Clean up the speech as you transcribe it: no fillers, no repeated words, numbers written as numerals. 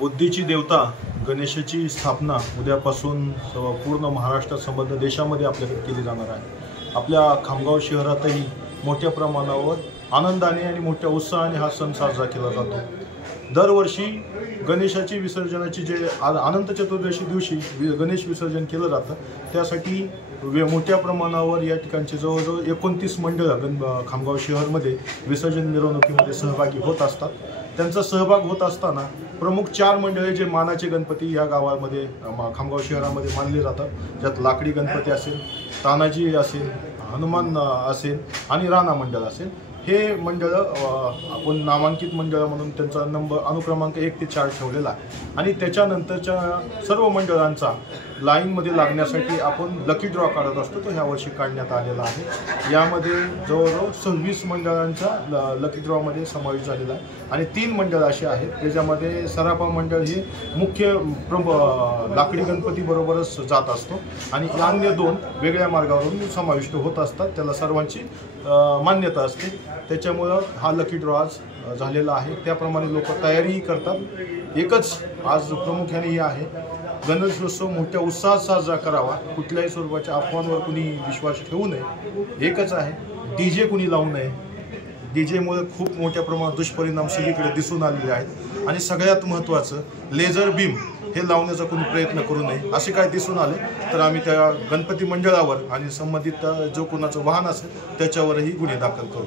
बुद्धीची देवता गणेशाची स्थापना उद्यापासून पूर्ण महाराष्ट्र संबंध देशामध्ये आपल्याकडे केली जाणार आहे। आपल्या खामगाव शहरातही मोठ्या प्रमाणावर आनंदाने आणि मोठ्या उत्साहाने हा सण साजरा केला जातो। दरवर्षी गणेशाची विसर्जनाची जे अनंत चतुर्दशी दिवशी गणेश विसर्जन केलं जातं, त्यासाठी मोठ्या प्रमाणावर या ठिकाणचे जवळजवळ 29 मंडळं खामगाव शहरमध्ये विसर्जन मिरवणुकीमध्ये सहभागी होत असतात। त्यांचा सहभाग होत असताना प्रमुख 4 मंडळे जे मानाचे गणपती या गावामध्ये खामगाव शहरामध्ये मानले जातात, ज्यात लाकडी गणपती असेल, तानाजी असेल, हनुमान असेल आणि राणा मंडळ असेल, हे मंडळं आपण नामांकित मंडळं म्हणून त्यांचा अनुक्रमांक 1 ते 4 ठेवलेला आहे। आणि त्याच्यानंतरच्या सर्व मंडळांचा लाईनमध्ये लागण्यासाठी आपण लकी ड्रॉ काढत असतो, तो ह्या वर्षी काढण्यात आलेला आहे। यामध्ये जवळजवळ 26 मंडळांचा लकी ड्रॉमध्ये समावेश झालेला आहे आणि 3 मंडळं अशी आहेत त्याच्यामध्ये सराफा मंडळ हे मुख्य लाकडी गणपतीबरोबरच जात असतो आणि अन्य 2 वेगळ्या मार्गावरून समाविष्ट होत असतात, त्याला सर्वांची मान्यता असते। त्याच्यामुळं हा लकी ड्रॉ आज झालेला आहे। त्याप्रमाणे लोक तयारीही करतात। एकच आज प्रामुख्याने हे आहे, गणेशोत्सव मोठ्या उत्साहात साजरा करावा, कुठल्याही स्वरूपाच्या अफवांवर कुणी विश्वास ठेवू नये। एकच आहे, डीजे कुणी लावू नये। डीजेमुळे खूप मोठ्या प्रमाणात दुष्परिणाम सगळीकडे दिसून आलेले आहेत आणि सगळ्यात महत्त्वाचं लेझर बीम हे लावण्याचा कोणी प्रयत्न करू नये। असे काय दिसून आले तर आम्ही त्या गणपती मंडळावर आणि संबंधित जो कोणाचं वाहन असेल त्याच्यावरही गुन्हे दाखल करू।